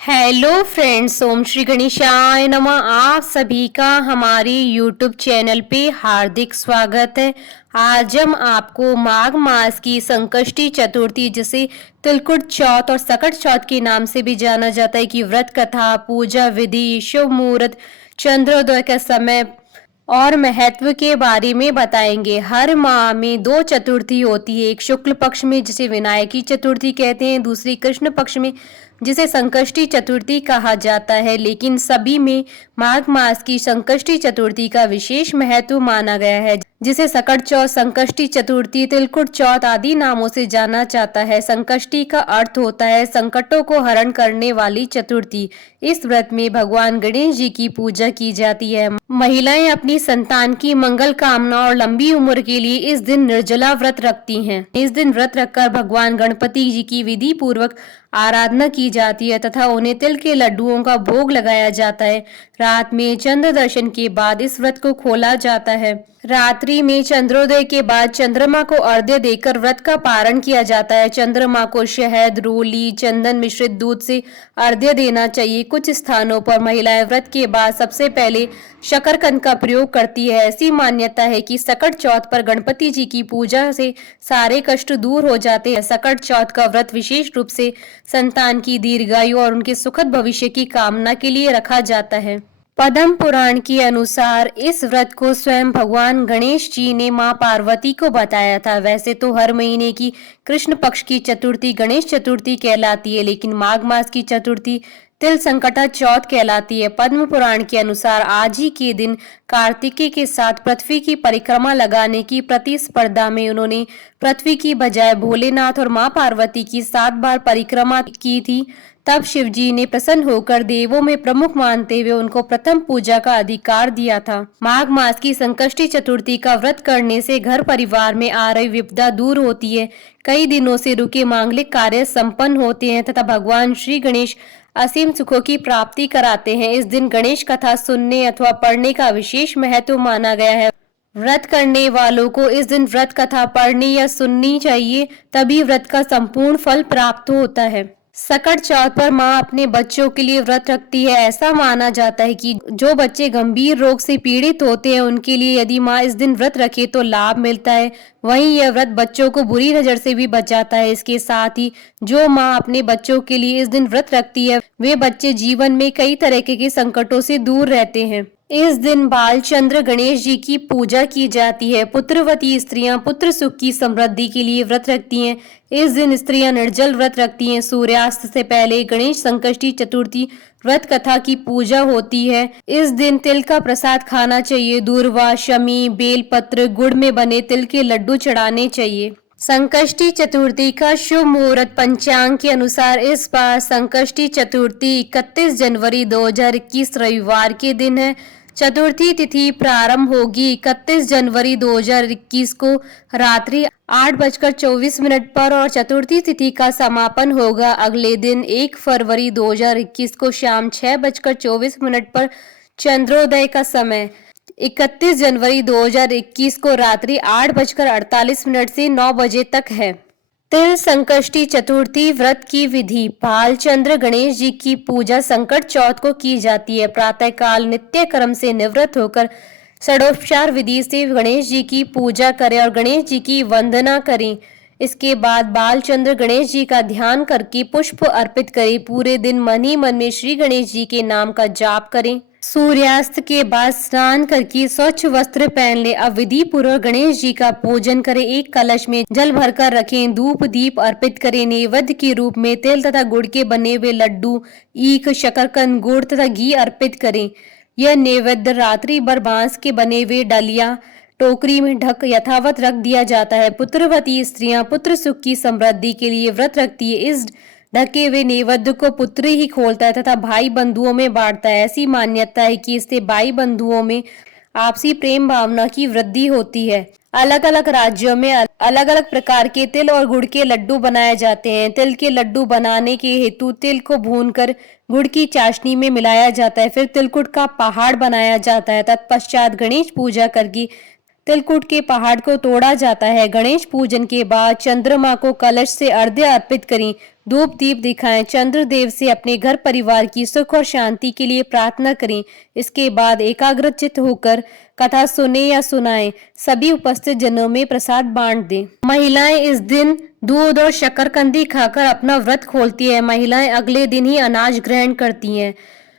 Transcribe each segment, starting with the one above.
Hello friends, ओम श्री गणेशाय नमः। आप सभी का हमारे यूट्यूब चैनल पे हार्दिक स्वागत है। आज हम आपको माघ मास की संकष्टी चतुर्थी, जिसे तिलकुट चौथ और सकट चौथ के नाम से भी जाना जाता है, की व्रत कथा, पूजा विधि, शुभ मुहूर्त, चंद्रोदय का समय और महत्व के बारे में बताएंगे। हर माह में दो चतुर्थी होती है, एक शुक्ल पक्ष में जिसे विनायकी चतुर्थी कहते हैं, दूसरी कृष्ण पक्ष में जिसे संकष्टी चतुर्थी कहा जाता है। लेकिन सभी में माघ मास की संकष्टी चतुर्थी का विशेष महत्व माना गया है, जिसे सकट चौथ, संकष्टी चतुर्थी, तिलकुट चौथ आदि नामों से जाना जाता है। संकष्टी का अर्थ होता है संकटों को हरण करने वाली चतुर्थी। इस व्रत में भगवान गणेश जी की पूजा की जाती है। महिलाएं अपनी संतान की मंगल कामना और लंबी उम्र के लिए इस दिन निर्जला व्रत रखती हैं। इस दिन व्रत रखकर भगवान गणपति जी की विधि पूर्वक आराधना की जाती है तथा उन्हें तिल के लड्डुओं का भोग लगाया जाता है। रात में चंद्र दर्शन के बाद इस व्रत को खोला जाता है। रात्रि में चंद्रोदय के बाद चंद्रमा को अर्घ्य देकर व्रत का पारण किया जाता है। चंद्रमा को शहद, रोली, चंदन मिश्रित दूध से अर्घ्य देना चाहिए। कुछ स्थानों पर महिलाएं व्रत के बाद सबसे पहले शकरकंद का प्रयोग करती है। ऐसी मान्यता है कि सकट चौथ पर गणपति जी की पूजा से सारे कष्ट दूर हो जाते हैं। सकट चौथ का व्रत विशेष रूप से संतान की दीर्घायु और उनके सुखद भविष्य की कामना के लिए रखा जाता है। पद्म पुराण के अनुसार इस व्रत को स्वयं भगवान गणेश जी ने मां पार्वती को बताया था। वैसे तो हर महीने की कृष्ण पक्ष की चतुर्थी गणेश चतुर्थी कहलाती है, लेकिन माघ मास की चतुर्थी तिल संकटा चौथ कहलाती है। पद्म पुराण के अनुसार आज ही के दिन कार्तिकेय के साथ पृथ्वी की परिक्रमा लगाने की प्रतिस्पर्धा में उन्होंने पृथ्वी की बजाय भोलेनाथ और मां पार्वती की 7 बार परिक्रमा की थी। तब शिव जी ने प्रसन्न होकर देवों में प्रमुख मानते हुए उनको प्रथम पूजा का अधिकार दिया था। माघ मास की संकष्टी चतुर्थी का व्रत करने से घर परिवार में आ रही विपदा दूर होती है। कई दिनों से रुके मांगलिक कार्य संपन्न होते हैं तथा भगवान श्री गणेश असीम सुखों की प्राप्ति कराते हैं। इस दिन गणेश कथा सुनने अथवा पढ़ने का विशेष महत्व माना गया है। व्रत करने वालों को इस दिन व्रत कथा पढ़नी या सुननी चाहिए, तभी व्रत का संपूर्ण फल प्राप्त होता है। सकट चौथ पर माँ अपने बच्चों के लिए व्रत रखती है। ऐसा माना जाता है कि जो बच्चे गंभीर रोग से पीड़ित होते हैं उनके लिए यदि माँ इस दिन व्रत रखे तो लाभ मिलता है। वहीं यह व्रत बच्चों को बुरी नजर से भी बचाता है। इसके साथ ही जो माँ अपने बच्चों के लिए इस दिन व्रत रखती है वे बच्चे जीवन में कई तरह के संकटों से दूर रहते हैं। इस दिन बालचंद्र गणेश जी की पूजा की जाती है। पुत्रवती स्त्रियां पुत्र सुख की समृद्धि के लिए व्रत रखती हैं। इस दिन स्त्रियां निर्जल व्रत रखती हैं। सूर्यास्त से पहले गणेश संकष्टी चतुर्थी व्रत कथा की पूजा होती है। इस दिन तिल का प्रसाद खाना चाहिए। दूर्वा, शमी, बेलपत्र, गुड़ में बने तिल के लड्डू चढ़ाने चाहिए। संकष्टी चतुर्थी का शुभ मुहूर्त पंचांग के अनुसार इस बार संकष्टी चतुर्थी 31 जनवरी 2021 रविवार के दिन है। चतुर्थी तिथि प्रारंभ होगी 31 जनवरी 2021 को रात्रि 8:24 पर और चतुर्थी तिथि का समापन होगा अगले दिन 1 फरवरी 2021 को शाम 6:24 पर चंद्रोदय का समय 31 जनवरी 2021 को रात्रि 8:48 से 9 बजे तक है। तिल संकष्टी चतुर्थी व्रत की विधि। बालचंद्र गणेश जी की पूजा संकट चौथ को की जाती है। प्रातः काल नित्य कर्म से निवृत्त होकर षडोपचार विधि से गणेश जी की पूजा करें और गणेश जी की वंदना करें। इसके बाद बालचंद्र गणेश जी का ध्यान करके पुष्प अर्पित करें। पूरे दिन मन ही मन में श्री गणेश जी के नाम का जाप करें। सूर्यास्त के बाद स्नान करके स्वच्छ वस्त्र पहन ले। अब विधि पूर्वक गणेश जी का पूजन करें। एक कलश में जल भरकर रखें। धूप दीप अर्पित करें। नैवेद्य के रूप में तिल तथा गुड़ के बने हुए लड्डू, ईख, शकरकंद, गुड़ तथा घी अर्पित करें। यह नैवेद्य रात्रि भर बांस के बने हुए डलिया टोकरी में ढक यथावत रख दिया जाता है। पुत्रवती स्त्रियां पुत्र सुख की समृद्धि के लिए व्रत रखती है। इस ढके हुए नैवेद्य को पुत्र ही खोलता है तथा भाई बंधुओं में बांटता है। ऐसी मान्यता है कि इससे भाई बंधुओं में आपसी प्रेम भावना की वृद्धि होती है। अलग अलग राज्यों में अलग अलग प्रकार के तिल और गुड़ के लड्डू बनाए जाते हैं। तिल के लड्डू बनाने के हेतु तिल को भूनकर गुड़ की चाशनी में मिलाया जाता है। फिर तिलकुट का पहाड़ बनाया जाता है। तत्पश्चात गणेश पूजा करके तिलकुट के पहाड़ को तोड़ा जाता है। गणेश पूजन के बाद चंद्रमा को कलश से अर्घ्य अर्पित करें, धूप दीप दिखाएं, चंद्रदेव से अपने घर परिवार की सुख और शांति के लिए प्रार्थना करें। इसके बाद एकाग्रचित्त होकर कथा सुने या सुनाएं। सभी उपस्थित जनों में प्रसाद बांट दें। महिलाएं इस दिन दूध और शक्करकंदी खाकर अपना व्रत खोलती है। महिलाएं अगले दिन ही अनाज ग्रहण करती हैं।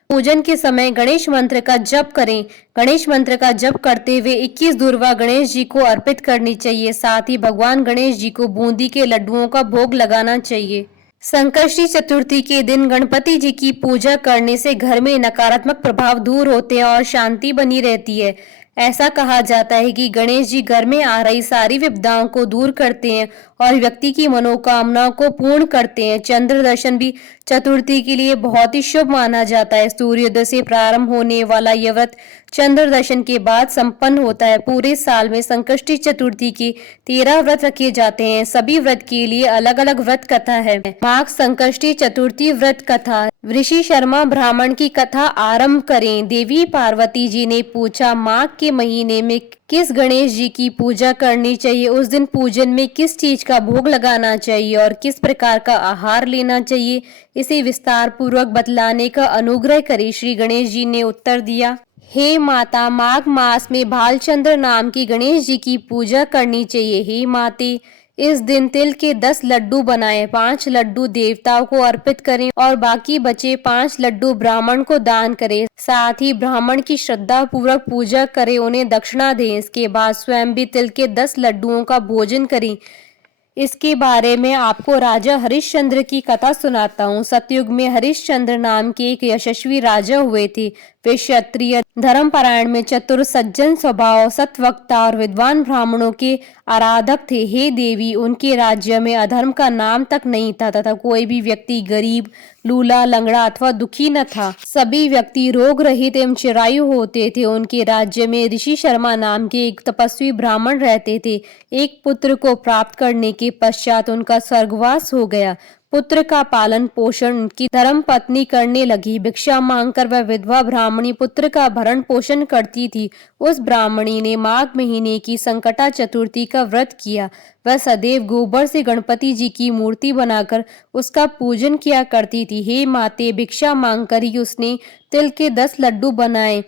पूजन के समय गणेश मंत्र का जप करें। गणेश मंत्र का जप करते हुए 21 दूर्वा गणेश जी को अर्पित करनी चाहिए। साथ ही भगवान गणेश जी को बूंदी के लड्डुओं का भोग लगाना चाहिए। संकष्टी चतुर्थी के दिन गणपति जी की पूजा करने से घर में नकारात्मक प्रभाव दूर होते हैं और शांति बनी रहती है। ऐसा कहा जाता है कि गणेश जी घर में आ रही सारी विपदाओं को दूर करते हैं और व्यक्ति की मनोकामनाओं को पूर्ण करते हैं। चंद्र दर्शन भी चतुर्थी के लिए बहुत ही शुभ माना जाता है। सूर्योदय से प्रारंभ होने वाला यह व्रत चंद्र दर्शन के बाद संपन्न होता है। पूरे साल में संकष्टी चतुर्थी के 13 व्रत रखे जाते हैं। सभी व्रत के लिए अलग अलग व्रत कथा है। माघ संकष्टी चतुर्थी व्रत कथा। ऋषि शर्मा ब्राह्मण की कथा आरंभ करें। देवी पार्वती जी ने पूछा, माघ के महीने में किस गणेश जी की पूजा करनी चाहिए? उस दिन पूजन में किस चीज का भोग लगाना चाहिए और किस प्रकार का आहार लेना चाहिए? इसे विस्तार पूर्वक बतलाने का अनुग्रह करें। श्री गणेश जी ने उत्तर दिया, हे माता, माघ मास में भालचंद्र नाम की गणेश जी की पूजा करनी चाहिए। हे माते, इस दिन तिल के 10 लड्डू बनाएं, 5 लड्डू देवताओं को अर्पित करें और बाकी बचे 5 लड्डू ब्राह्मण को दान करें। साथ ही ब्राह्मण की श्रद्धा पूर्वक पूजा करें, उन्हें दक्षिणा दें। इसके बाद स्वयं भी तिल के 10 लड्डुओं का भोजन करें। इसके बारे में आपको राजा हरिश्चंद्र की कथा सुनाता हूँ। सतयुग में हरिश्चंद्र नाम के एक यशस्वी राजा हुए थे। वे क्षत्रिय धर्मपरायण में चतुर, सज्जन स्वभाव, सत्वक्ता और विद्वान ब्राह्मणों के आराधक थे। हे देवी, उनके राज्य में अधर्म का नाम तक नहीं था तथा कोई भी व्यक्ति गरीब, लूला, लंगड़ा अथवा दुखी न था। सभी व्यक्ति रोग रहित एवं चिरायु होते थे। उनके राज्य में ऋषि शर्मा नाम के एक तपस्वी ब्राह्मण रहते थे। एक पुत्र को प्राप्त करने के पश्चात उनका स्वर्गवास हो गया। पुत्र का पालन पोषण उनकी धर्म पत्नी करने लगी। भिक्षा मांगकर वह विधवा ब्राह्मणी पुत्र का भरण पोषण करती थी। उस ब्राह्मणी ने माघ महीने की संकटा चतुर्थी का व्रत किया। वह सदैव गोबर से गणपति जी की मूर्ति बनाकर उसका पूजन किया करती थी। हे माते, भिक्षा मांगकर ही उसने तिल के 10 लड्डू बनाए।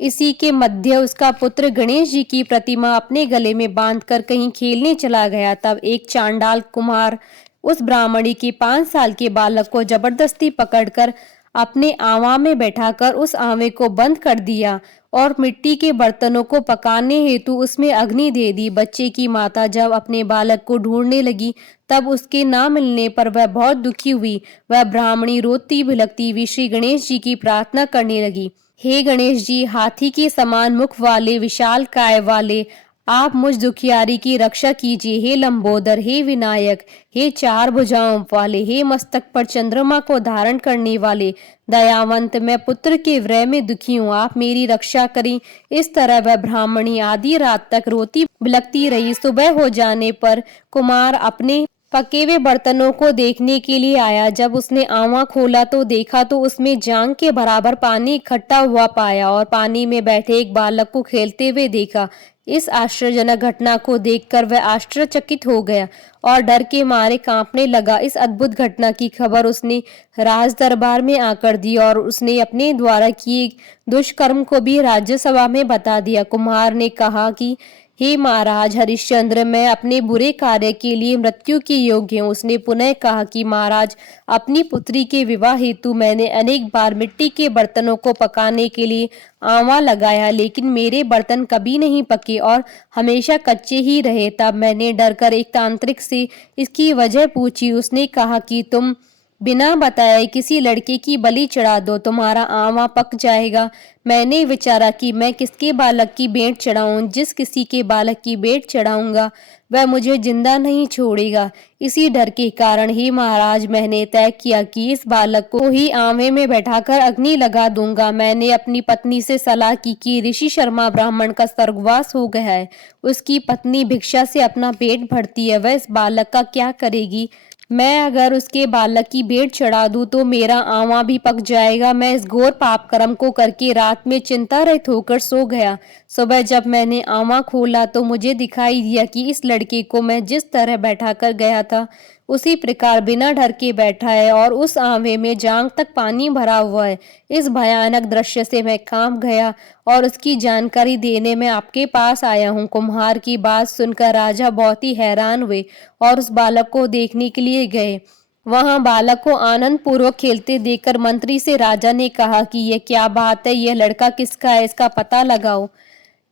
इसी के मध्य उसका पुत्र गणेश जी की प्रतिमा अपने गले में बांधकर कहीं खेलने चला गया। तब एक चांडाल कुमार उस ब्राह्मणी के 5 साल के बालक को जबरदस्ती पकड़कर अपने आवा में बैठाकर उस आवे को बंद कर दिया और मिट्टी के बर्तनों को पकाने हेतु उसमें अग्नि दे दी। बच्चे की माता जब अपने बालक को ढूंढने लगी तब उसके ना मिलने पर वह बहुत दुखी हुई। वह ब्राह्मणी रोती भिलकती हुई श्री गणेश जी की प्रार्थना करने लगी, हे गणेश जी, हाथी के समान मुख वाले, विशाल काय वाले, आप मुझ दुखियारी की रक्षा कीजिए। हे लंबोदर, हे विनायक, हे 4 भुजाओं वाले, हे मस्तक पर चंद्रमा को धारण करने वाले, दयावंत, मैं पुत्र के विरह में दुखी हूँ, आप मेरी रक्षा करें। इस तरह वह ब्राह्मणी आधी रात तक रोती बिलखती रही। सुबह हो जाने पर कुमार अपने पके हुए बर्तनों को देखने के लिए आया। जब उसने आवा खोला तो देखा तो उसमें जांग के बराबर पानी इकट्ठा हुआ पाया और पानी में बैठे एक बालक को खेलते हुए देखा। इस आश्चर्यजनक घटना को देखकर वह आश्चर्यचकित हो गया और डर के मारे कांपने लगा। इस अद्भुत घटना की खबर उसने राज दरबार में आकर दी और उसने अपने द्वारा किए दुष्कर्म को भी राज्यसभा में बता दिया। कुम्हार ने कहा कि हे महाराज हरिश्चंद्र, मैं अपने बुरे कार्य के लिए मृत्यु के योग्य हूँ। उसने पुनः कहा कि महाराज, अपनी पुत्री के विवाह हेतु मैंने अनेक बार मिट्टी के बर्तनों को पकाने के लिए आंवा लगाया, लेकिन मेरे बर्तन कभी नहीं पके और हमेशा कच्चे ही रहे। तब मैंने डरकर एक तांत्रिक से इसकी वजह पूछी। उसने कहा कि तुम बिना बताए किसी लड़के की बलि चढ़ा दो, तुम्हारा आंवा पक जाएगा। मैंने विचारा कि मैं किसके बालक की भेंट चढ़ाऊं। जिस किसी के बालक की भेंट चढ़ाऊंगा वह मुझे जिंदा नहीं छोड़ेगा। इसी डर के कारण ही महाराज मैंने तय किया कि इस बालक को ही आंवे में बैठाकर अग्नि लगा दूंगा। मैंने अपनी पत्नी से सलाह की कि ऋषि शर्मा ब्राह्मण का स्वर्गवास हो गया है, उसकी पत्नी भिक्षा से अपना पेट भरती है, वह इस बालक का क्या करेगी? मैं अगर उसके बालक की भेंट चढ़ा दूं तो मेरा आंवला भी पक जाएगा। मैं इस घोर पाप कर्म को करके रात में चिंता रहित होकर सो गया। सुबह जब मैंने आंवला खोला तो मुझे दिखाई दिया कि इस लड़के को मैं जिस तरह बैठा कर गया था उसी प्रकार बिना डर के बैठा है और उस आंवले में जांघ तक पानी भरा हुआ है। इस भयानक दृश्य से मैं कांप गया और उसकी जानकारी देने में आपके पास आया हूँ। कुम्हार की बात सुनकर राजा बहुत ही हैरान हुए और उस बालक को देखने के लिए गए। वहां बालक को आनंद पूर्वक खेलते देखकर मंत्री से राजा ने कहा कि यह क्या बात है, यह लड़का किसका है, इसका पता लगाओ।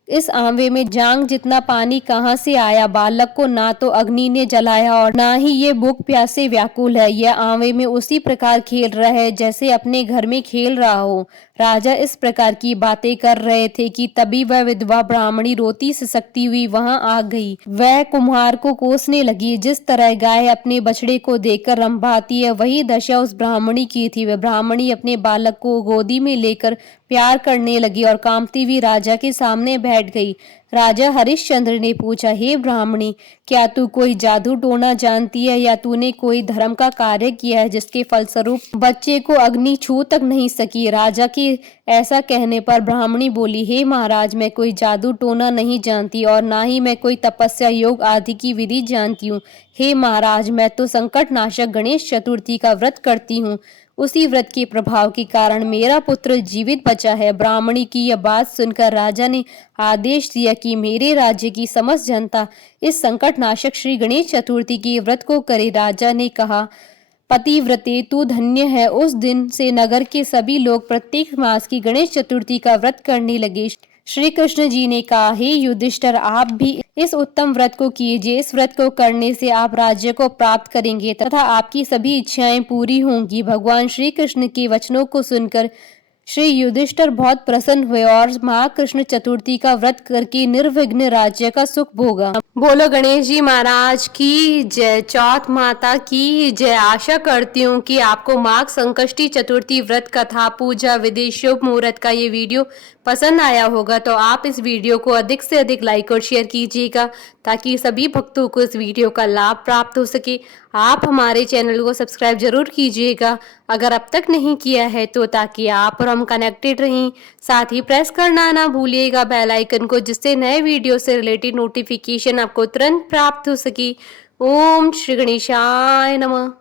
इस आंवले में जांघ जितना पानी कहाँ से आया? बालक को ना तो अग्नि ने जलाया और ना ही ये भूख प्यास से व्याकुल है। यह आंवले में उसी प्रकार खेल रहा है जैसे अपने घर में खेल रहा हो। राजा इस प्रकार की बातें कर रहे थे कि तभी वह विधवा ब्राह्मणी रोती सिसकती हुई वहां आ गई। वह कुम्हार को कोसने लगी। जिस तरह गाय अपने बछड़े को देखकर रंभाती है वही दशा उस ब्राह्मणी की थी। वह ब्राह्मणी अपने बालक को गोदी में लेकर प्यार करने लगी और कामती हुई राजा के सामने बैठ गई। राजा हरिश्चंद्र ने पूछा, हे ब्राह्मणी, क्या तू कोई जादू टोना जानती है या तूने कोई धर्म का कार्य किया है जिसके फलस्वरूप बच्चे को अग्नि छू तक नहीं सकी? राजा के ऐसा कहने पर ब्राह्मणी बोली, हे महाराज, मैं कोई जादू टोना नहीं जानती और ना ही मैं कोई तपस्या योग आदि की विधि जानती हूँ। हे महाराज, मैं तो संकट नाशक गणेश चतुर्थी का व्रत करती हूँ। उसी व्रत के प्रभाव के कारण मेरा पुत्र जीवित बचा है। ब्राह्मणी की यह बात सुनकर राजा ने आदेश दिया कि मेरे राज्य की समस्त जनता इस संकट नाशक श्री गणेश चतुर्थी के व्रत को करे। राजा ने कहा, पतिव्रते, तू धन्य है। उस दिन से नगर के सभी लोग प्रत्येक मास की गणेश चतुर्थी का व्रत करने लगे। श्री कृष्ण जी ने कहा, हे युधिष्ठिर, आप भी इस उत्तम व्रत को कीजिए। इस व्रत को करने से आप राज्य को प्राप्त करेंगे तथा आपकी सभी इच्छाएं पूरी होंगी। भगवान श्री कृष्ण के वचनों को सुनकर श्री युधिष्ठिर बहुत प्रसन्न हुए और महाकृष्ण चतुर्थी का व्रत करके निर्विघ्न राज्य का सुख भोगा। बोलो गणेश जी महाराज की जय। चौथ माता की जय। आशा करती हूँ कि आपको माघ संकष्टी चतुर्थी व्रत कथा पूजा विधि शुभ मुहूर्त का ये वीडियो पसंद आया होगा। तो आप इस वीडियो को अधिक से अधिक लाइक और शेयर कीजिएगा ताकि सभी भक्तों को इस वीडियो का लाभ प्राप्त हो सके। आप हमारे चैनल को सब्सक्राइब जरूर कीजिएगा अगर अब तक नहीं किया है तो, ताकि आप और हम कनेक्टेड रहें। साथ ही प्रेस करना ना भूलिएगा बेल आइकन को, जिससे नए वीडियो से रिलेटेड नोटिफिकेशन आपको तुरंत प्राप्त हो सके। ओम श्री गणेशाय नमः।